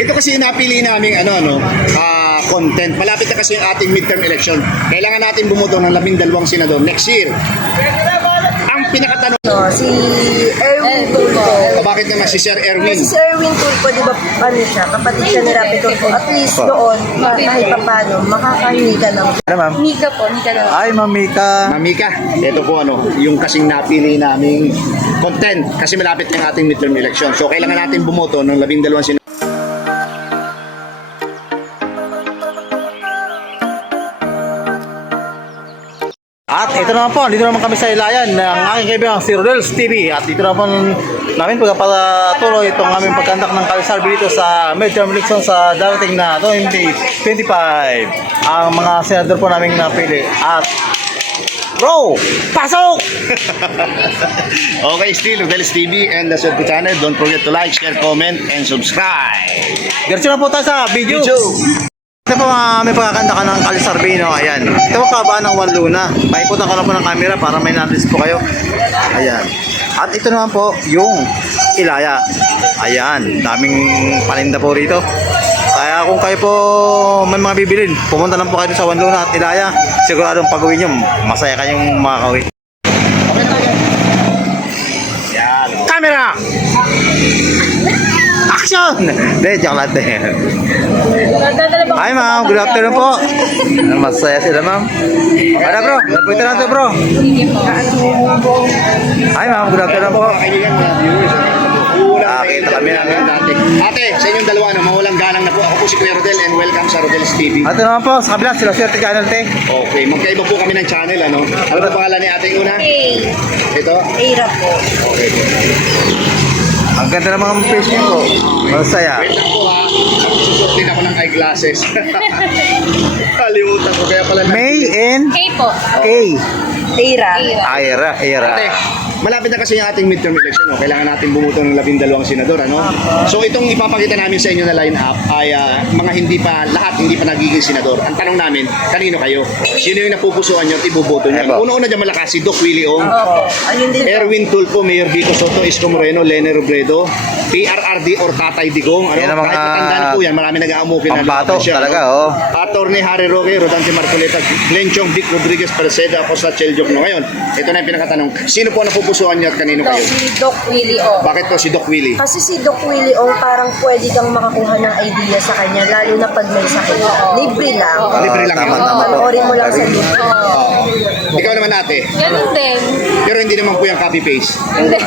Ito kasi yung napili naming content. Malapit na kasi yung ating midterm election. Kailangan natin bumuto ng 12 senador next year. Ang pinakatanong, Si Erwin Tulfo. bakit naman si Sir Erwin? Si Erwin Tulfo, di ba, siya, kapatid siya ni Rapi Tulfo. At least doon, kahit pa paano, makakahingi ka ng... Ano ma'am? Mika po, Mika lang. Ay, Ma'am Mika. Mamika, ito po yung kasing napili naming content kasi malapit ng ating midterm election. So kailangan natin bumoto ng 12 senador. At ito naman po, dito naman kami sa Ilayan ng aking kaibigan si Rodel's TV. At dito naman namin pagpapatuloy itong aming pagkandak ng Kalisarbi dito sa midterm election sa darating na 2025. Ang mga senador po namin napili. At bro, pasok! Okay, still Rodel's TV and the Sudco channel. Don't forget to like, share, comment, and subscribe. Diretso na po tayo sa video. Ito po may pagkakanda ka ng Kalisarbino. Ayan. Ito po kabaan ng Wanluna. Maiputan ko lang po ng camera para may natis po kayo. Ayan. At ito naman po yung Ilaya. Ayan. Daming paninda po rito. Kaya kung kayo po may mga bibilin, pumunta lang po kayo sa Wanluna at Ilaya. Siguradong pag-uwi nyo, masaya kayong makakauwi. Camera! Action! Hindi, joke lang din. Hi ma'am, good afternoon po. Masaya sila ma'am. Ada bro, lapitan natin bro. Hi ma'am, good afternoon po. Nakakita kami namin. Ate, sa inyong dalawa, mawalang galang na po. Ako po si Kuya Rodel and welcome sa Rodel's TV. At naman po, sa kabila, sila Swerte Channel te. Okay, magkaiba po kami ng channel, ano? Ano ba pangalan ni ate una? Ito? Eira po. Okay. Ang ganda ng mga face niyo po. Masaya. Wait lang po ha. Susot din ako ng eyeglasses. Kalimutan ko, kaya pala May and Hey po. K. Eira. Aira, Aira. Ate, malapit na kasi yung ating midterm election. No? Kailangan natin bumuto ng 12 senador. Ano? So itong ipapakita namin sa inyo na line-up ay mga hindi pa nagiging senador. Ang tanong namin, kanino kayo? Sino yung napupusuan nyo at ibuboto nyo? Epo. Una-una dyan malakas, si Doc Willie Ong, Opo. Ayun din po. Erwin Tulfo, Mayor Vico Soto, Isko Moreno, Lene Robredo, PRRD or Tatay Digong. Ano? Yan ang mga Kahit matandaan po yan, marami nag-aamukin. Pambato siya, talaga, no? oh. Attorney Harry Roque, Rodante Marcoleta, Glenn Chong, Vic Rodriguez, Perseda, ako sa Cheljok. No? Ngayon, ito na yung pinakatanong. Sino po ang napupusuan niyo at kanino kayo? Si Doc Willie O. Bakit po si Doc Willie? Kasi si Doc Willie O, parang pwede kang makakuha ng idea sa kanya, lalo na pag may sakit. Libre lang. Libre lang Tama, yun. tama po. Panoorin mo lang sa YouTube. Ikaw naman ate. Ganun din. Pero hindi naman po yung copy-paste. Hindi.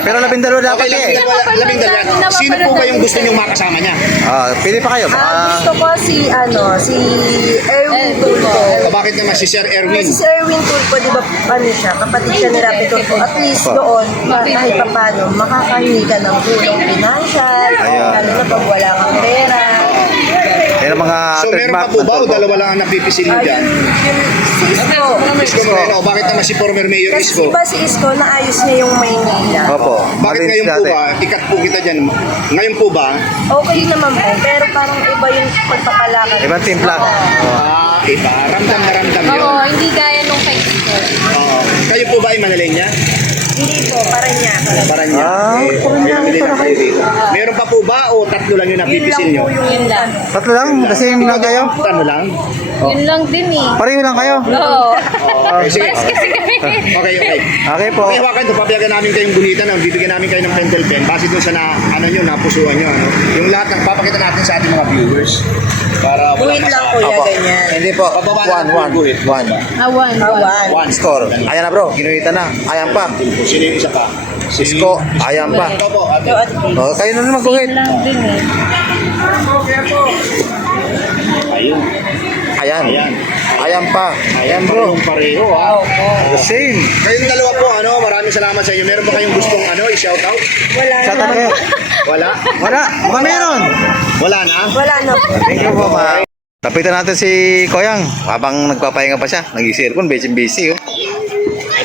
Pero 12 dapat Okay, eh. labing dalawa. Sino po ba yung gusto niyong makasama niya? Pili pa kayo. Gusto ko si Erwin Tulfo. Bakit naman si Sir Erwin? Si Erwin Tulfo, di ba, siya, kapatid siya ni Rapi Tulfo. At least doon, kahit pa paano, makakahingi ka ng tulong financial, Ayan. lalo na pag wala kang pera. Yan ang mga So meron pa po ba o dalawa lang ang napipisil niyo dyan? Si Isko. Isko Moreno. Bakit naman si former Mayor Kasi Isko? diba si Isko, naayos niya yung Maynila. Opo. Bakit ngayon po ba? Ikat po kita dyan. Ngayon po ba? Okay naman po, pero parang iba yung pagpapalakad. Ibang timpla. Iba. Ramdam na ramdam yun. Oo, hindi gaya nung kay Isko. Oo. Kayo po ba ay Manalenya? Hindi po, parang niya. Para niya. Pinamili na kayo dito. Meron pa po ba o tatlo lang yung Yun lang napipisil niyo? po yung Yun lang. Tatlo lang, kasi yung lang kayo. Ano lang? Yun lang din eh. Pareho lang kayo. Oo. Okay, sige. Pares kasi kami. Okay, okay. Okay po. Okay, hawakan ito. Papayagan namin kayong gunitan. Bibigyan namin kayo ng pentel pen. Base doon sa napusuan nyo. Ano? Yung lahat ng papakita natin sa ating mga viewers. Para wala Guhit lang kuya, Opo. ganyan. Hindi po. Pababa lang po yung guhit. One. Awan. Awan. One Score. Ayan na bro, ginuhitan na. Ayan pa. Sino yung isa pa? Isko, ayan pa. Ito po, ate. So, at least. Oh, kayo na naman guhit. Yun lang din eh. Ayun. Ayan. Ayan. Ayan pa. Ayan bro. Pareho ha. The same. Kayong dalawa po, maraming salamat sa inyo. Meron ba kayong gustong i-shoutout? Wala Shout out na. kayo. Wala? Wala. Baka meron. Wala na? Wala na. Thank you po ma. Lapitan natin si Koyang habang nagpapahinga pa siya. Nag-cellphone, busy. Oh.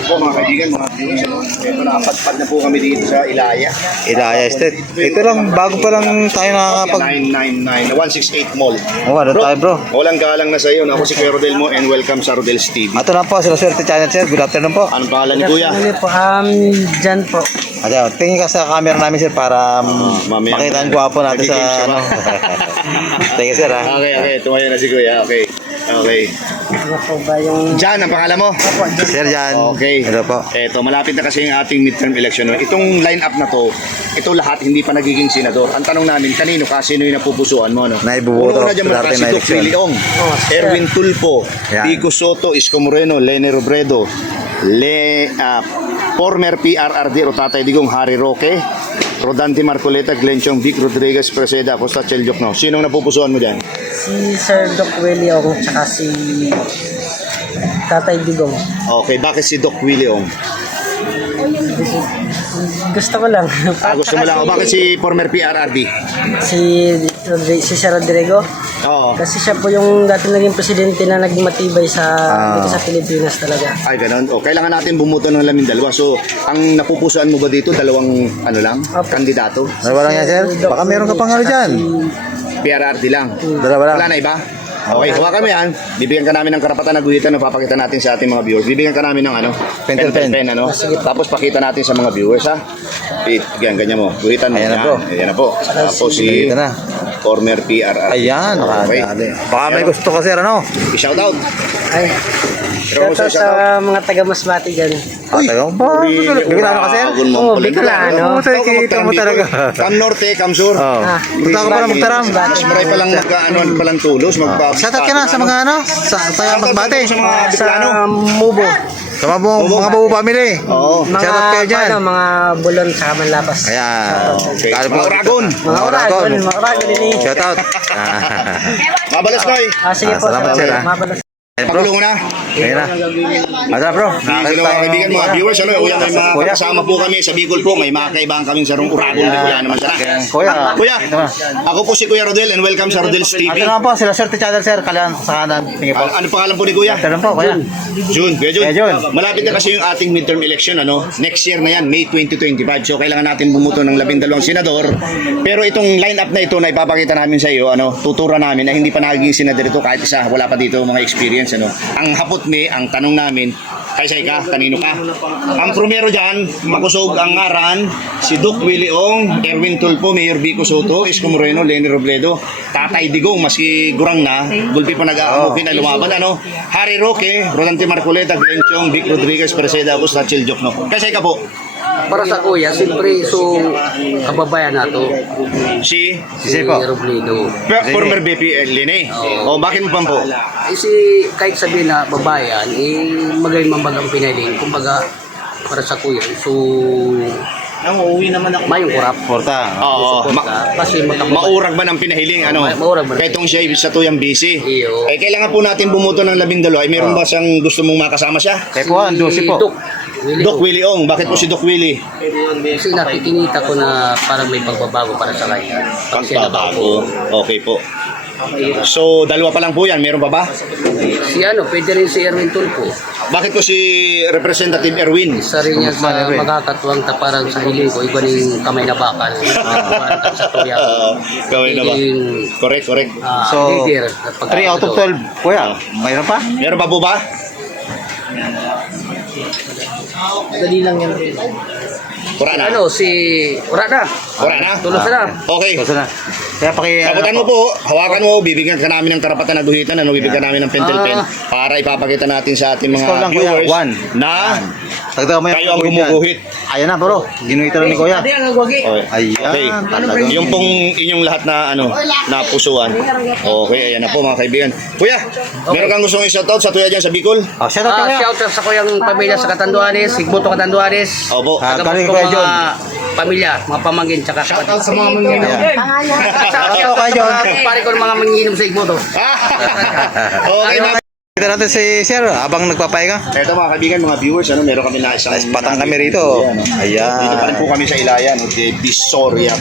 po mga kaibigan, mga viewers. Ito nakapadpad na po kami dito sa Ilaya. Ilaya Estate. Ito lang, bago pa lang tayo nakakapag... 999, 168 Mall. Oh, ano tayo bro? Walang galang na sa iyo. Ako si Kuya Rodel mo and welcome sa Rodel's TV. Ito lang po, sila Swerte Channel sir. Good afternoon po. Anong pangalan ni Kuya? Ano po, dyan po. Ayan, tingin ka sa camera namin sir para mamaya. makita ang gwapo natin sa Nagigame siya ano. ba? Tingin sir ha. Okay. Tumayo na si Kuya. Okay. Ano po ba yung... Jan, ang pangalan mo? Sir Jan. Okay. Hello po. Eto, malapit na kasi yung ating midterm election. Itong line-up na to, ito lahat hindi pa nagiging senador. Ang tanong namin, kanino ka? Sino yung napupusuan mo? No? Naibuboto Una dyan sa mga ating si Doc election. Leong, sir. Erwin Tulfo, Yan. Pico Soto, Isko Moreno, Lene Robredo, former PRRD o Tatay Digong, Harry Roque, Rodante Marcoleta, Glenn Chong, Vic Rodriguez, Preseda, Costa Chelyok. No? Sinong napupusuan mo dyan? Si Sir Doc Willie Ong, tsaka si Tatay Digong. Okay, bakit si Doc Willie Ong? Gusto ko lang. Gusto mo lang. O bakit si former PRRD? Si Sir Rodrigo. Oo. Kasi siya po yung dati naging presidente na naging matibay dito sa Pilipinas talaga. Ay, ganun. O, kailangan natin bumuto ng labindalawa. So, ang napupusuan mo ba dito, dalawang ano lang, Opo. kandidato? Dalawa lang yan sir? Baka meron ka pang ano dyan. PRRD lang. Dalawa lang. Wala na iba? Okay, hawakan mo yan. Bibigyan ka namin ng karapatan na guhitan na papakita natin sa ating mga viewers. Bibigyan ka namin ng ano? Pentel pen. ano? Tapos pakita natin sa mga viewers, ha? Ganyan mo. Guhitan mo. Ayan na, bro. Ayan na po. Tapos si Ito na. former PRRD. Ayan, Okay. nakadali. Baka may gusto ka sir ano? I-shout out. Ay, Pero shoutout sa mga taga Masbate dyan. Tayo ba? Bigla ka sir? Oo, Bicolano. Tayo kita mo talaga. Kam Norte, Kam Sur. Oh. Punta ka pala magtaram. Mas maray palang magkaano palang tulos, Shoutout ka na sa mga ano? Sa tayo magbate. Sa mga Bicolano. Sa Mubo. Sa mga buo family. Oo. Mga, Shoutout kayo dyan. mga bulon sa Manlapas. Ayan. Okay. Kala po- Mga Oragon. Mga Oragon. Mga Oragon din eh. Shoutout. Mabalas ko eh. Sige po. Salamat, sir, Mabalas. Ayan bro. Pagulong na. Ayan na. Asa bro. Sino mga kaibigan, mga viewers, ano, kuya, may mga kasama po kami sa Bicol po, may mga kaibahan kaming sarong Uragon, kuya naman sana. Kuya. Kuya, Ito na. ako po si Kuya Rodel and welcome sa Rodel's TV. Ito naman po, sila Swerte Channel sir. Kalang sa kanan. Tingin po. Ano pangalan po ni Kuya? Ito lang po, kuya. June, Kuya June. Kuya June. Malapit na kasi yung ating midterm election, ano? Next year na yan, May 2025. So kailangan natin bumuto ng 12 senador. Pero itong lineup na ito na ipapakita namin sa iyo, ano, tutura namin na hindi pa naging senador ito kahit isa, wala pa dito mga experience, ano. Ang hapot ni, ang tanong namin, kaysay ka, kanino ka? Ang primero dyan, makusog ang ngaran, si Doc Willie Ong, Erwin Tulfo, Mayor Vico Soto, Isko Moreno, Lene Robredo, Tatay Digong, maski gurang na, gulpi pa nag-aamukin na lumaban, ano? Harry Roque, Rodante Marcoleta, Glenn Chong, Vic Rodriguez, Preseda, Costa Chelyok, no? Kaysay ka po? Para sa kuya, siyempre, so, kababayan nato, Si si Robledo. former BP Lene. O, bakit mo pampo? Si, kahit sabihin na babayan, magaling mambagang pinaling. Kumbaga, para sa kuya, so, mayong kurap. Porta. Oo, Kasi maurag ba ng pinahiling, ano? Maurag ba? Kahit itong siya sa tuyang busy. Iyo. Eh, kailangan po natin bumuto ng 12. Ay, meron ba siyang gusto mong makasama siya? Kaya po, ang dosi po. Doc Willie Ong. Bakit po si Doc Willie? Kasi nakikinita ko na parang may pagbabago para sa kanya. Pag siya Pagbabago. Okay po. So, dalawa pa lang po yan. Meron pa ba? Si pwede rin si Erwin Tulfo. Bakit po si Representative Erwin? Isa rin niya sa magkakatuwang taparang sa hiling ko. Iba ning kamay na bakal. Sa tuya. Gawin na ba? Correct. So, Leader. 3 out of 12. Kuya, mayroon pa? Meron pa po ba? Dali lang yan. Wala na. Wala na. Wala na? Tulos na. Okay. Gusto na. Kaya Kabutan mo po, hawakan mo, bibigyan ka namin ng karapatan na guhitan, ano, bibigyan namin ng pentel pen para ipapakita natin sa ating Score mga lang, kuya. viewers One. na Tagdagan mo kayo ang gumuguhit. Ayan na bro. Ginuhita na ni kuya. Okay. Ayan. Okay. Talaga. Yung pong inyong lahat na napusuan. Okay, ayan na po mga kaibigan. Kuya, meron kang gustong i-shoutout sa tuya dyan sa Bicol? Oh, shout out kuya. Shout out sa kuyang pamilya sa Katanduanes, Sigboto Katanduanes. Opo. Tagapos galing ko Kuya John. mga pamilya, mga pamangkin, tsaka shout out sa mga manginom. Ayan. Shout out Kuya John. sa mga pare ko ng mga manginom sa Igboto. Okay na. Kita natin si Sir habang nagpapahinga. Ito mga kaibigan, mga viewers, meron kami na isang... Patang kami rito. Ayan. Dito pa rin po Ayan. kami sa Ilayan, de Visoria.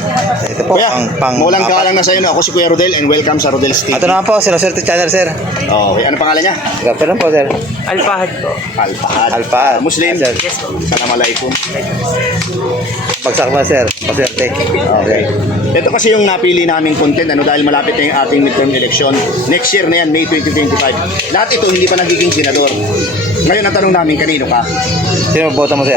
Ito po, Kuya, pang maulang apat. galang na sa iyo. Ako si Kuya Rodel and welcome sa Rodel's TV. Ito naman po, si Roserte Channel, Sir. Okay, ano pangalan niya? Good afternoon po, Sir. Alpahad po. Alpahad. Alpahad. Muslim? Sir. Assalamualaikum. Bagsak na, Sir. Paserte. Okay. Ito kasi yung napili naming content dahil malapit na yung ating midterm election. Next year na yan, May 2025. Lahat ito hindi pa nagiging senador. Ngayon ang tanong namin, kanino ka? Sino boto mo, Sir?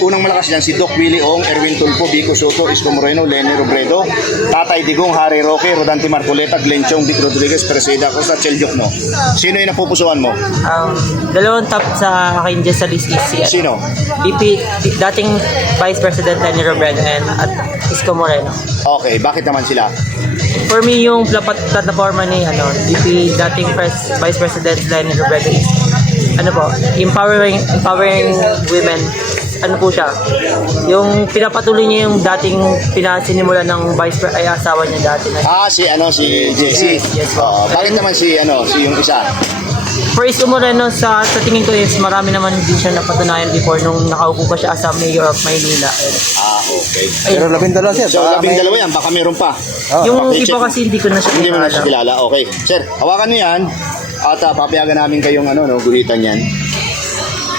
Unang malakas yan si Doc Willie Ong, Erwin Tulfo, Vico Soto, Isko Moreno, Lenny Robredo, Tatay Digong, Harry Roque, Rodante Marcoleta, Glenn Chong, Vic Rodriguez, Preseda, Costa, Chel Jokno. Sino yung napupusuan mo? Dalawang top sa akin dyan sa list is si Sino? dating Vice President Lenny Robredo at Isko Moreno. Okay, bakit naman sila? For me, yung plataforma ni VP dating Vice President Lenny Robredo is empowering women. Ano po siya? Yung pinapatuloy niya yung dating pinasinimulan ng asawa niya dati. Si JC. Yes. Bakit naman si yung isa? For Isko Moreno, sa tingin ko is marami naman din siya napatunayan before nung nakaupo pa siya as a mayor of Maynila. Okay. Pero 12, Sir. So, Baka may- 12 yan, baka meron pa. Yung Okay, iba check. kasi hindi ko na siya Hindi mo na siya kilala. kilala. Okay. Sir, hawakan niyo yan. At papayagan namin kayong guhitan yan.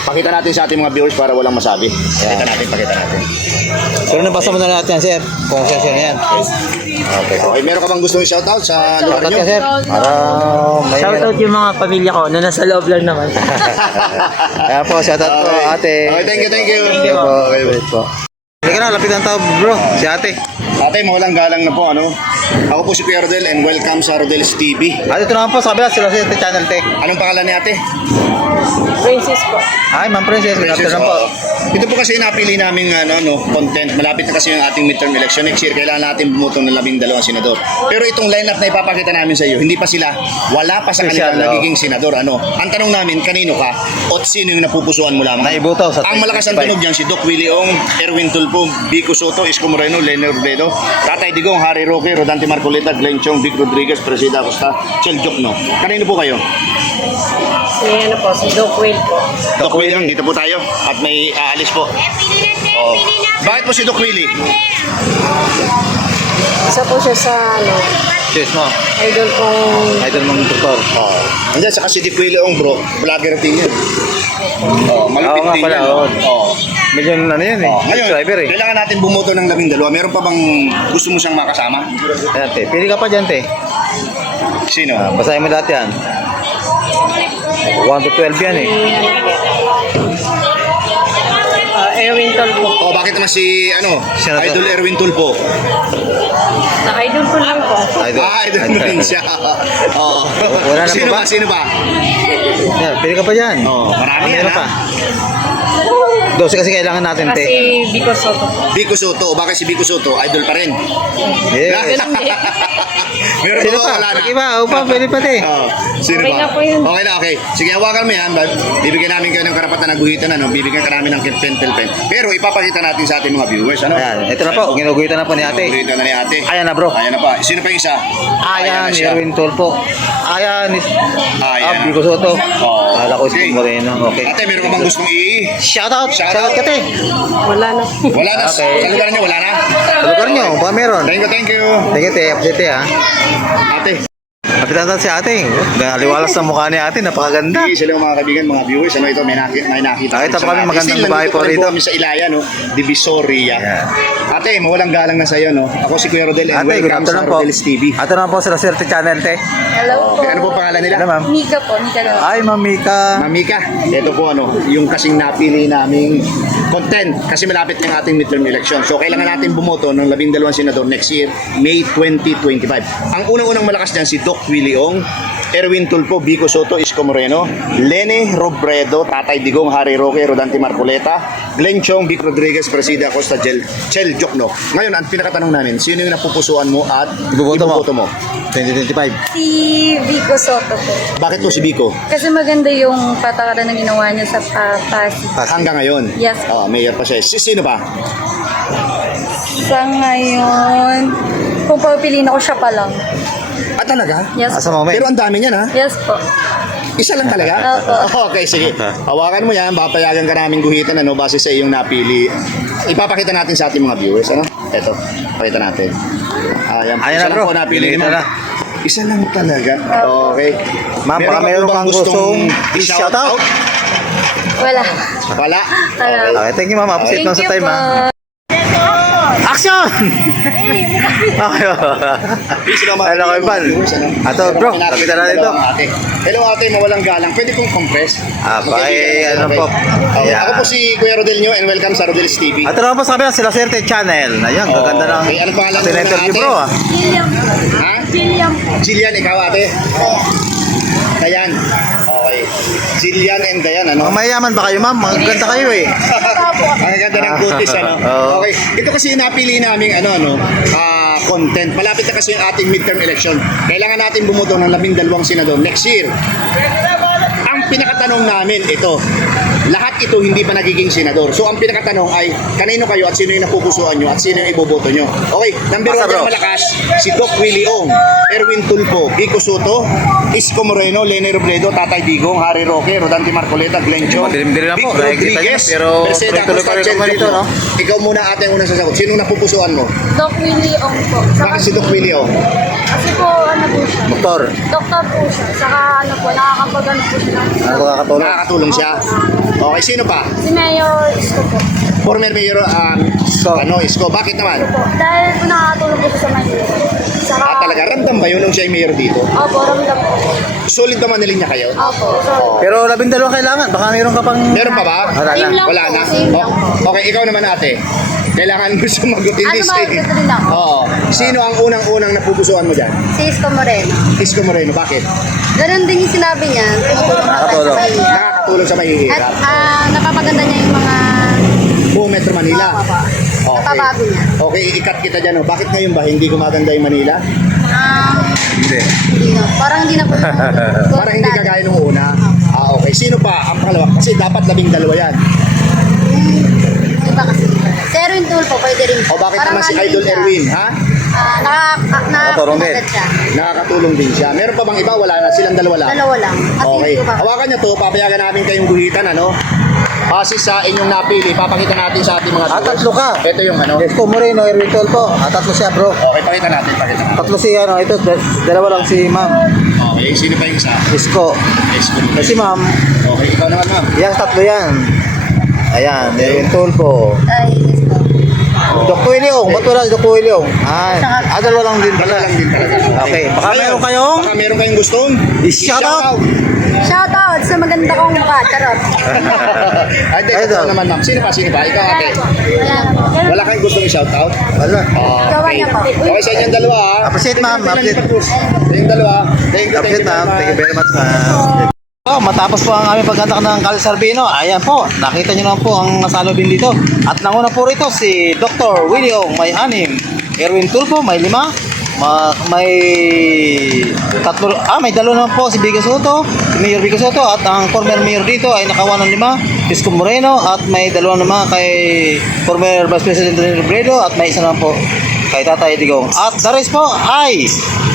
Pakita natin sa ating mga viewers para walang masabi. Pakita natin. Pero nabasa mo na lahat yan, Sir. Kung siya na yan. Okay, meron ka bang gustong shoutout sa lugar Shoutout niyo? ka, Sir. Para may... Shoutout yung mga pamilya ko na nasa loob lang naman. Ayan po, shoutout po, ate. Okay, thank you. Thank you po. Okay. Wait po. Halika na, lapit ang tao, bro. Si ate. Ate, mawalang galang na po, Ako po si Kuya Rodel and welcome sa Rodel's TV. Ate, ito naman po, sa kabila, si Rosette Channel Tech. Anong pangalan ni ate? Princess po. Ay, Ma'am Princess, good afternoon po. Ito po kasi napili namin content. Malapit na kasi yung ating midterm election. Next year, kailangan natin bumuto ng 12 senador. Pero itong lineup na ipapakita namin sa iyo, hindi pa sila, wala pa sa kanila Official, oh. nagiging senador. Ang tanong namin, kanino ka? O sino yung napupusuan mo lamang? Naiboto sa Ang malakas ang 25. tunog niyan, si Doc Willie Ong, Erwin Tulfo, Vico Soto, Isko Moreno, Lenny Robredo, Tatay Digong, Harry Roque, Rodante Marcoleta, Glenn Chong, Vic Rodriguez, Preseda Costa, Chel Jokno. Kanino po kayo? Si Doc Will po. Doc Willie, dito po tayo at may aalis po. Oh. Bakit po si Doc Willie? Isa po siya sa Cheers mo. idol kong Idol mong doktor. Andiyan saka si Doc Willie Ong bro, vlogger din yan. Malupit Oo nga din pala, yan. oo. Oh. Million yun eh. Ngayon, Subscriber eh. kailangan natin bumoto ng 12. Meron pa bang gusto mo siyang makasama? Ayan, te. Pili ka pa dyan, te. Sino? Basahin mo lahat yan. 1 to 12 yan eh. Erwin Tulfo. Bakit naman si Senator. Idol Erwin Tulfo? Na-idol ko lang po. Idol. Idol mo rin siya. Oo. Wala na po Sino ba? ba? Sino ba? Yan, pili ka pa dyan. Marami yan, Meron pa. 12 kasi kailangan natin, te. Vico Soto. Vico Soto. Bakit si Vico Soto? Idol pa rin. Yes. Meron Sino ba? pa? Wala na. Sige ba? Upa, pili pa, te. Sino Okay ba? na po yun. Okay na, okay. Sige, hawakan mo yan. Bibigyan namin kayo ng karapatan na guhitan. Bibigyan ka namin ng pen. Pero ipapakita natin sa ating mga viewers. Ayan, ito na po. Ginuguhitan na po ni ate. Guhitan na ni ate. Ayan na, bro. Ayan na pa. Sino pa yung isa? Ayan, na siya. Erwin Tulfo. Ayan, Ayan. Vico Soto. Oo. Kala ko si Okay. Moreno. Okay. Ate, meron ka bang gustong Shoutout! Shoutout. Shoutout ka, te. Wala na. Wala na. Okay. Sa lugar niyo, wala na? Sa lugar nyo, baka meron. Thank you. Thank you, te. Appreciate, te, ha. Ate. Kapitan si ate. Aliwalas sa mukha ni ate. Napakaganda. Hindi sila mga kaibigan, mga viewers. Ito, may nakita. Nakita pa kami magandang Still, babae nandito po pa rin rito. kami sa Ilaya, Divisoria. Yeah. Ate, mawalang galang na sa'yo, Ako si Kuya Rodel and Ate, good welcome sa afternoon po. Rodel's TV. Ate naman po sa Roserte Channel, te. Hello po. Okay, ano po pangalan nila? Hello, ma'am. Nika po, Nika daw. Ay, Mamika. Mamika, ito po yung kasing napili naming content kasi malapit ng ating midterm election. So kailangan natin bumoto ng 12 senador next year, May 2025. Ang unang-unang malakas dyan si Doc Willie Ong, Erwin Tulfo, Vico Soto, Isko Moreno, Lenny Robredo, Tatay Digong, Harry Roque, Rodante Marcoleta, Glenn Chong, Vic Rodriguez, Preseda Costa, Chel Jokno. Ngayon, ang pinakatanong namin, sino yung napupusuan mo at Iboboto mo? iboboto mo? 2025. Si Vico Soto po. Bakit po si Vico? Kasi maganda yung patakaran na ginawa niya sa Pasig. Hanggang ngayon? Yes. Mayor pa siya. Sino ba? Sa ngayon, kung papiliin ako siya pa lang. Talaga? Yes Asa po. moment? Pero ang dami niyan, ha? Yes po. Isa lang talaga? Okay, sige. Hawakan mo yan, papayagan ka namin guhitan ano, base sa iyong napili. Ipapakita natin sa ating mga viewers. Ano? Ito, pakita natin. Ayan, Ayan isa na, lang bro. po napili Ito mo. na. Isa lang talaga. Okay. Ma'am, baka ka meron po bang kang gustong i-shoutout? Wala. Wala? Wala. Okay, thank you ma'am. Appreciate mo sa time ha. Action! Okay. Please, naman. Hello, kay Val. Ato, bro, kapita na dito. Ate. Hello ate, mawalang galang. Pwede kong compress? Ano po. Okay. Yeah. Ako po si Kuya Rodel nyo and welcome sa Rodel's TV. At naman po sa kabila, sila Swerte Channel. Ayan, gaganda ng Okay, ano pangalan mo na, interview ate? bro ah. Ha? Jillian, ikaw ate? Dayan. Okay. Jillian and Dayan, ano? Mga mayayaman ba kayo ma'am? Maganda kayo eh. Ang ganda ng kutis, ano? Oo. Okay. Ito kasi yung napili naming, content. Malapit na kasi yung ating midterm election. Kailangan natin bumuto ng 12 senador next year. Ang pinakatanong namin, ito. Lahat ito hindi pa nagiging senador. So, ang pinakatanong ay, kanino kayo at sino yung napupusuan nyo at sino yung iboboto nyo? Okay, number 1 Basta, bro. malakas, si Doc Willie Ong, Erwin Tulfo, Kiko Soto, Isko Moreno, Lene Robledo, Tatay Digong, Harry Roque, Rodante Marcoleta, Glenn Chong, Madilim-dilim na Vic po. Nakikita Rodriguez, niyo, pero Perseda tuloy-tuloy pa rin Constancia, naman dito, no? Ikaw muna ate ang unang sasagot. Sino napupusuan mo? Doc Willie Ong po. Bakit si Doc Willie Ong? Kasi po, ano po siya? Doktor, Doktor po siya. Saka ano po, nakakapagano po siya. ano ko kakatulong? Nakakatulong siya. Okay, sino pa? Si Mayor Isko po. Former Mayor Isko. Bakit naman? Dahil po nakakatulong po siya sa Manila. Saka, Talaga, ramdam ba yun nung siya ay mayor dito? Opo, ramdam po. Solid ba Manila niya kayo? Opo, so, Pero 12 kailangan. Baka meron ka pang... Meron pa ba? Wala Same na. lang Wala po, na? same lang po. Okay, ikaw naman ate. Kailangan mo sumagot in Ano this ba, case. ito din ako? Oo. Sino ang unang-unang napupusuan mo dyan? Si Isko Moreno. Isko Moreno. Bakit? Ganun din yung sinabi niya. Tumutulong na tayo sa Manila. Nakakatulong sa At mahihirap. napapaganda niya yung mga Buong Metro Manila. napabago niya. Okay, ikat kita dyan. Oh. Bakit ngayon ba hindi gumaganda yung Manila? Hindi. Hindi na. Parang hindi na po. Parang hindi kagaya nung una. Okay. Sino pa ang pangalawa? Kasi dapat 12 yan. Iba kasi. Si Erwin Tulfo, pwede rin. O bakit Parang naman si ano Idol siya, Erwin, ha? Nakatulong din. nakakapagod siya. Nakakatulong din siya. Meron pa bang iba? Wala na. Silang dalawa lang. Dalawa lang. Kasi Okay. hindi ko pa. Hawakan niyo to. Papayagan namin kayong guhitan, ano? Base sa inyong napili, papakita natin sa ating mga Ah, tatlo ka. Ito yung ano. Isko Moreno, Erwin Tulfo. Tatlo siya bro. Okay, pakita natin. Tatlo si ano, ito, dalawa lang si ma'am. Okay, sino pa yung isa? Isko. Isko. Kasi ma'am, Okay, ikaw naman, ma'am. yan tatlo yan. Ayan, Erwin Tulfo. Ay, Isko. Dok Williong, ba't wala si Dok Williong? Dalawa lang din Wala pala. lang din talaga. Okay, baka Ngayon, meron kayong Baka meron kayong gustong i-shoutout. Shoutout sa maganda kong mukha. Charot. Ay, hindi. Ay, Ito daw. naman, ma'am. Sino pa? Ikaw, ate. Wala na po. Wala kayong gustong i-shoutout? Wala. Gawa Okay. niya po. Okay, sa inyong dalawa, ha? Appreciate, ma'am. Appreciate. Sa inyong dalawa. Thank you Appreciate ma'am. very Thank you much. very much. Matapos po ang aming pagkandak ng Kal Sarbino, ayan po, nakita nyo naman po ang nasalubin dito. At nanguna po rito si Dr. Williong, may 6. Erwin Tulfo, may 5. May tatlo, may 2 naman po si Bigo Soto, si Mayor Bigo Soto, at ang former mayor dito ay nakawa ng 5, Isko Moreno, at may 2 naman kay former Vice President Lene Robredo, at may 1 naman po kay Tatay Digong. At the rest po ay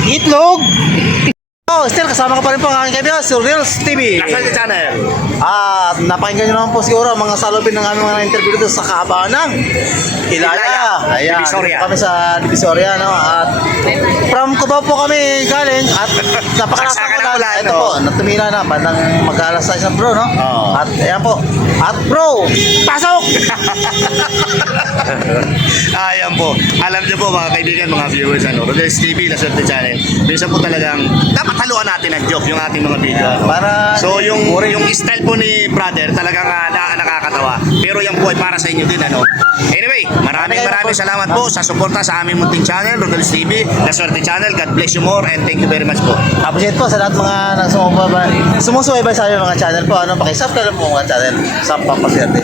itlog. Oh, still kasama ka pa rin po ang aking kaibigan, si Reels TV. Nasaan sa channel? At napakinggan nyo naman po siguro ang mga salubin ng aming mga interview dito sa kahabaan ng Ilaya. Ayan, Divisoria. dito kami sa Divisoria, no? At from Cubao po kami galing at napakalakas Saksakan ng ng ulan, Ito no? po, natumira na, bandang mag-alas 6 na bro, no? Oo. At ayan po. At bro, pasok! Ayan po. Alam niyo po mga kaibigan, mga viewers, Rodel's TV, La Suerte Channel. Minsan po talagang dapat haluan natin ng joke yung ating mga video. Para So yung style po ni brother talagang nakakatawa. Pero yan po ay para sa inyo din, ano. Anyway, maraming salamat po sa suporta sa aming munting channel, Rodel's TV, La Suerte Channel. God bless you more and thank you very much po. appreciate po sa lahat mga sumusubaybay sa aming mga channel po. Ano, pakisubscribe lang po mga channel sa Pampaswerte.